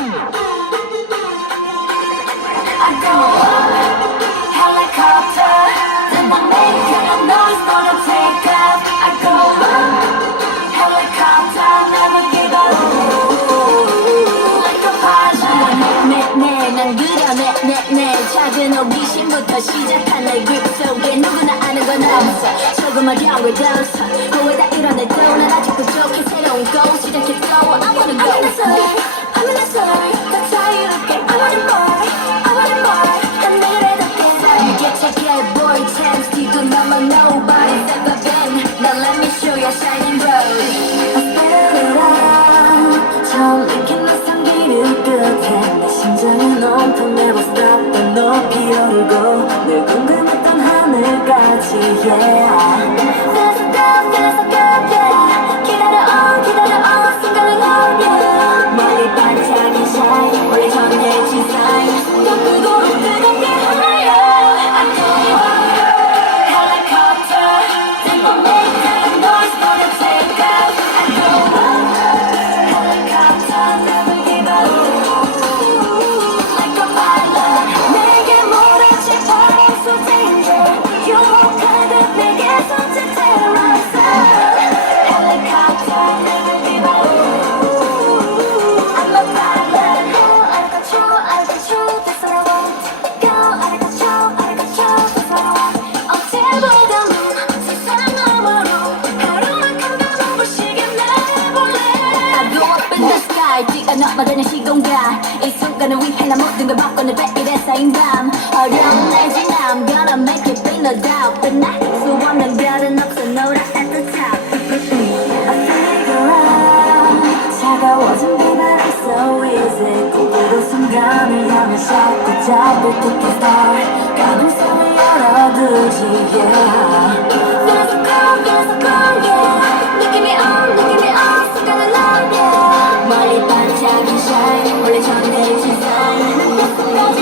I go up, helicopter. Then I make a noise, gonna take off. I go up, helicopter. Never give up. Like a pilot. 난 그려 내 작은 호기심부터 시작한 내 grip 속에 누구나 아는 건 없어. 조금 어려운 걸 덜써. 왜 다 이뤄내도 난 아직 부족해. 새로운 go 시작했고 I wanna go. I'm in the zone, 다 자유롭게 I want it more, I want it more. 하늘에 닿게 살게 boy chance. 뒤도 넘어 nobody's ever been. Now let me show you a shining road. I spell it out. 처음 익힌 낯선 길을 끝에 내 심장은 온통 never stop. 더 높이 오르고 늘 궁금했던 하늘까지 yeah. Feels so good, yeah. 기다려 순간을 오려 멀리 반짝인 shine 원래 전해진 sign 더 크고 뜨겁게 higher. I go up, helicopter. Think we'll make that noise, gonna take off. I go up, helicopter. Never give up. Like a pilot. 내게 몰아칠 바람 so danger. 유혹하듯 내게 손짓 terrorizer. Helicopter. Never give up. I'm a pilot. I got you, that's what I want. Go, I got you, that's what I want. 어제보다 세상 너머로 하루만큼 더 눈부시게 내볼래. I go up in the sky 뛰어넘어드는 시공간 이 순간을 위해 나 모든 걸 바꾸는 100일의 쌓인 밤 어려운 날 지나 I'm gonna make it big no doubt but 나 수 없는 별은 없어 no that at the top. I figure out 차가워진 비바람 so easy 꿈꾸던 순간을 향해 샷고 잡을 듯한 star 가능성을 열어두지 yeah. Feels so cold yeah. 느낌이 on 순간을 넘겨 멀리 반짝인 shine 원래 전해진 sign 난 끝까지